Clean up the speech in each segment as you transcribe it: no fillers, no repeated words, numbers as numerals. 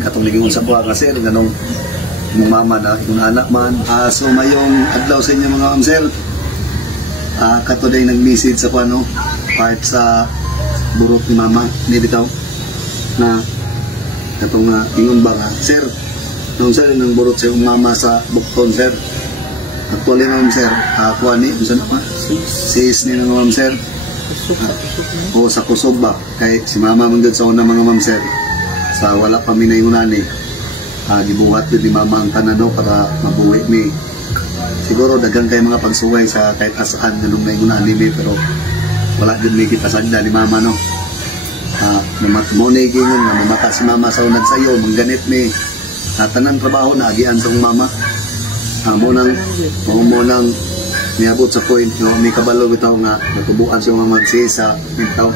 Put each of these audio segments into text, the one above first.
katong ligingon sa kuha nga sir ganong mong mama na yung anak man. So mayong adlaw sa inyo mga ma'am sir. Katuday nag-message sa kuano part sa burot ni mama ni bitaw na katong ingon ba nga sir nung sir nang burot sa yung mama sa bukton sir. Actually ma'am sir kuha ni unsa na pa sis ni nang ma'am sir. O sa kusog ba kay si mama man sa una mga ma'am sir sa wala pa minayunan ni gibuhat yun ni mama ang tanado para mabuhi mi. Siguro dagang kay mga pagsuway sa kahit asaan ganung mayunan ni pero wala din may kita sagda ni mama no. Mamatmonay gingon na mamata si mama sa unag sayo mangganit mi tanang trabaho na agian sa mama. Mo nang niabot sa point no may kabalo bitaw nga natubuan siya magsi sa bitaw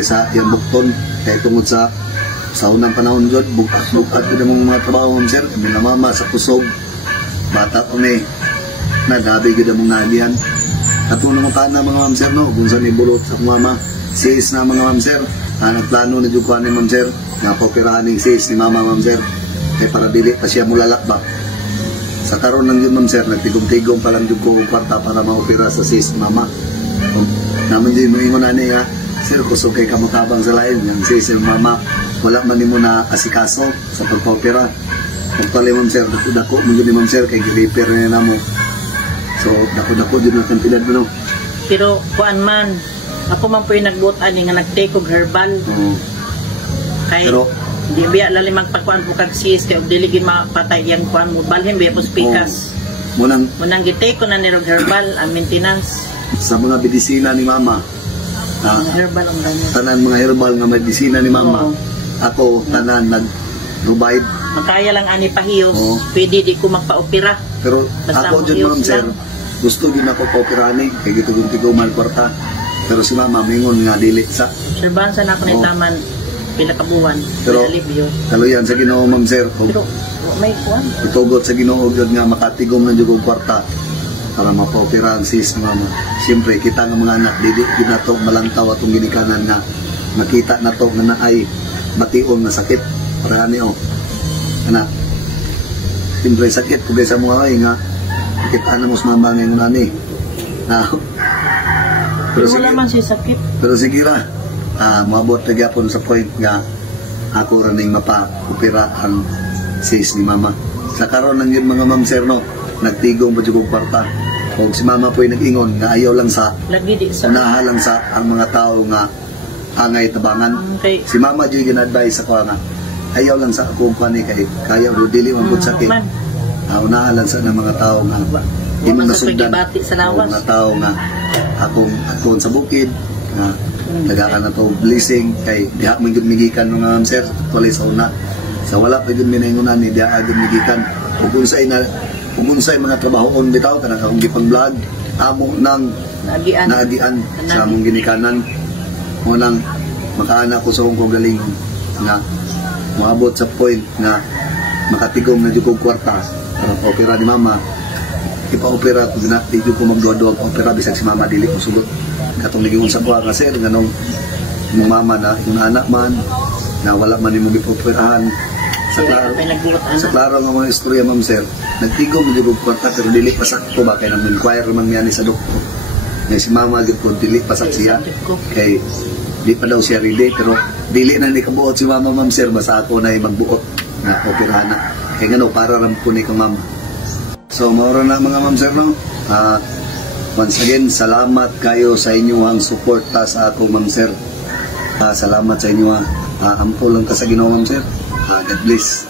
sa iyang bukton kay tungod sa unang panahon jud bukat jud ang mga trabaho ma'am sir kami na mama sa kusog bata pa may nagabi gud ang mga alihan katulong mo na mga ma'am sir no kung saan ibulot sa mama sis na mga ma'am sir nagplano na jud ko ni ma'am sir nga popirahan ni sis ni mama ma'am sir kay para dili pa siya mulalakbak. Sa karon lang yun ma'am sir, nagtigom-tigom pa lang yung kong kwarta para maopera sa sis mama. Naman yun mo ingon nani nga, sir kusog kay kamutabang sa lain, yung sis yung mama, wala man mo na asikaso sa pagpa-opera. Pagpali ma'am sir, dako mo yun ma'am sir, kay giliper na mo. So dako-dako yun ang kantidad mo no. Pero kuan man, ako man po yung nagbutan nga nag-take og herbal. Kay pero, di biya lali magpakuan po kag sis kay dili gid mapatay yang kuan mo balhin biya po spikas. Munang gitake ko na ni herbal ang maintenance sa mga medisina ni mama. Herbal ang dami. Tanan mga herbal nga medisina ni mama. Ako tanan nag-provide. Makaya lang ani pahiyos, pwede di ko magpa-opera. Pero basta ako jud ma'am sir, gusto din ako pa-operani kay gitugong-tiguman kwarta. Pero si mama mingon nga dili sa. Serbansa na ako ni taman pila ka buwan. Pero kaluyan sa Ginoo ma'am sir. Pero may kuan. Itugot sa Ginoo jud nga makatigom na jud og kwarta para mapa-opera ang sis mama. Siyempre kita nga mga anak dili gid nato malantaw atong ginikanan nga makita nato nga naay bation na sakit para ani ana. Siyempre sakit kung sa mga ay nga kita na mo sa mama ngayon nani. Pero wala man siya sakit. Pero sige ra. Maabot na gyapon sa point nga ako raning mapa-opera ang sis ni mama. Sa karon nang yun mga ma'am sir no, nagtigong pa jud kwarta. Kung si mama po'y nag-ingon nga ayaw lang sa lagi di sa unaha lang sa ang mga tao nga angay tabangan. Si mama jud gin-advise ako nga ayaw lang sa akong pani kay kaya ro dili man pud sakit. Unaha lang sa mga tao nga imong nasugdan mga tao nga akong sa bukid nga nagakan na to blessing kay diha man gyud migikan mga ma'am sir tuloy sa una sa wala pa gyud minaingunan ni diha gyud migikan ug unsay mga trabahoon bitaw kanang akong gipang vlog amo nang naagian sa among ginikanan mo nang makaana ko sa kong galingon nga moabot sa point nga makatigom na jud kog kwarta para opera ni mama ipa-opera ko na di jud ko magduwa-duwa opera bisag si mama dili ko sulot katong ligingon sa kuha nga sir ganong mong mama na yung anak man na wala man yung mag-operahan sa klaro nga mga istorya ma'am sir nagtigom mo yung kwarta pero dili pasak ko ba kaya nang inquire man niya ni sa doktor nga si mama dito ko dili pasak siya kay di pa daw siya ready pero dili na ni kabuot si mama ma'am sir basta ako na yung magbuot na operahan na kaya nga no para rampo ni ko ma'am. So maura na mga ma'am sir no once again, salamat kayo sa inyong suporta sa ako, ma'am sir. Salamat sa inyo. Ampo lang ka sa Ginoo, ma'am sir. God bless.